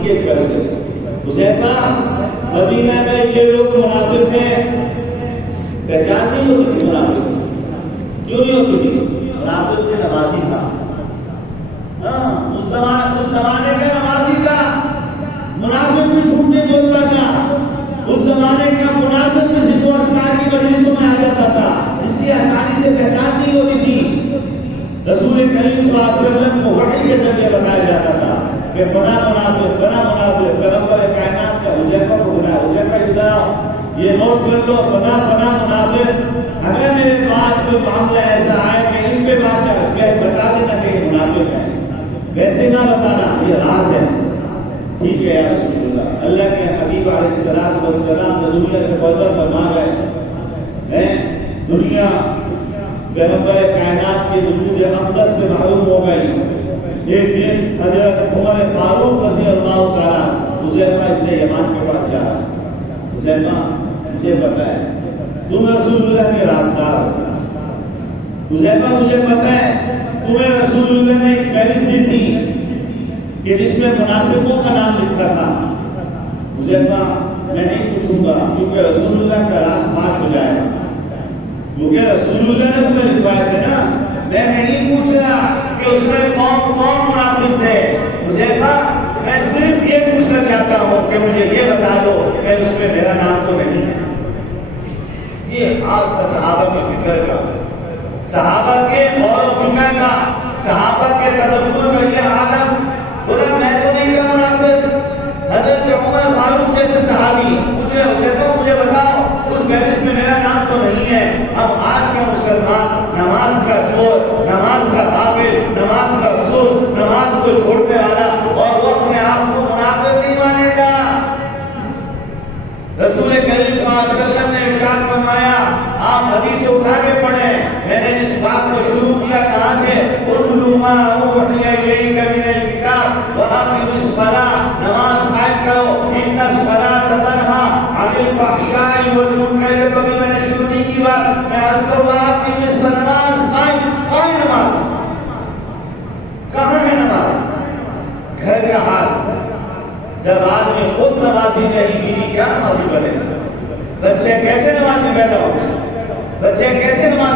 ان کے کر دے. حذیفہ مدینہ میں یہ لوگ منافق ہیں، پہچان نہیں ہوتی تھی منافق. کیوں نہیں ہوتی تھی؟ منافق میں نمازی تھا. اس زمانے کا نمازی تھا. منافق بھی جھوٹ نہیں بولتا تھا. اس زمانے کا منافق بھی ذکر و اذکار کی مجلسوں میں آ جاتا تھا، اس لیے آسانی سے پہچان نہیں ہوتی تھی. رسول کریم صلی اللہ علیہ وسلم کو وحی کے ذریعے بتایا جاتا تھا کہ فلاں منافق پیغمبر کائنات کا حذیفہ کو بلایا، حذیفہ ادھر یہ نوٹ کر لو، فلاں منافق. اگر میرے پاس کوئی معاملہ ایسا آئے کہ ان پہ بات کر بتا دینا کہ یہ منافق ہے، ویسے نہ بتانا، یہ راز ہے. ٹھیک ہے یا رسول اللہ. اللہ کے حبیب علیہ السلام نے دنیا سے بدر فرما گئے. دنیا پیغمبر کائنات کے وجود اقدس سے معلوم ہو گئی. ایک دن حضرت عمر فاروق رضی اللہ تعالیٰ حذیفہ ابن یمان کے پاس جا رہا ہے. حذیفہ مجھے پتا ہے تم رسول اللہ کے رازدار ہو. حذیفہ مجھے پتا ہے تمہیں رسول اللہ نے ایک فہرست دی تھی کہ جس میں منافقوں کا نام لکھا تھا. حذیفہ میں نہیں پوچھوں گا کیونکہ رسول اللہ کا راز فاش ہو جائے گا، کیونکہ رسول اللہ نے تمہیں لکھوائے تھے نا. میں نہیں پوچھ رہا کہ اس میں کون منافق تھے. حذیفہ میں صرف یہ پوچھنا چاہتا ہوں کہ مجھے یہ بتا دو کہ اس میں میرا نام تو نہیں ہے. یہ حال تھا صحابہ کی فکر کا، صحابہ کے غور و فکر کا، صحابہ کے تدبر کا یہ عالم. بولا میں تو نہیں تھا منافق. حضرت عمر فاروق جیسے صحابی مجھے حذیفہ مجھے بتاؤ اس فہرست میں میرا نام تو نہیں ہے. اب آج کا مسلمان نماز کا چور، نماز کا غافل، نماز کا سست، نماز کو چھوڑنے والا، اور وہ اپنے آپ کو منافق نہیں مانے گا. رسول کریم صلی اللہ علیہ وسلم نے ارشاد فرمایا، آپ حدیث اٹھا کے پڑھیں. میں نے جس بات کو شروع کیا کہاں سے؟ اتلو ما اوحی الیک من الکتاب واقم الصلاۃ. نماز قائم کرو، ان الصلاۃ تنہی عن الفحشاء والمنکر. کبھی میں نے شروع نہیں کی بات، میں عرض کروں آپ کی جس نماز قائم نماز کہاں ہے؟ نماز گھر کا حال. جب آدمی خود نمازی نہیں، بیوی کیا نمازی بنے گا؟ بچے کیسے نمازی پیدا ہوں گے؟ بچے کیسے نماز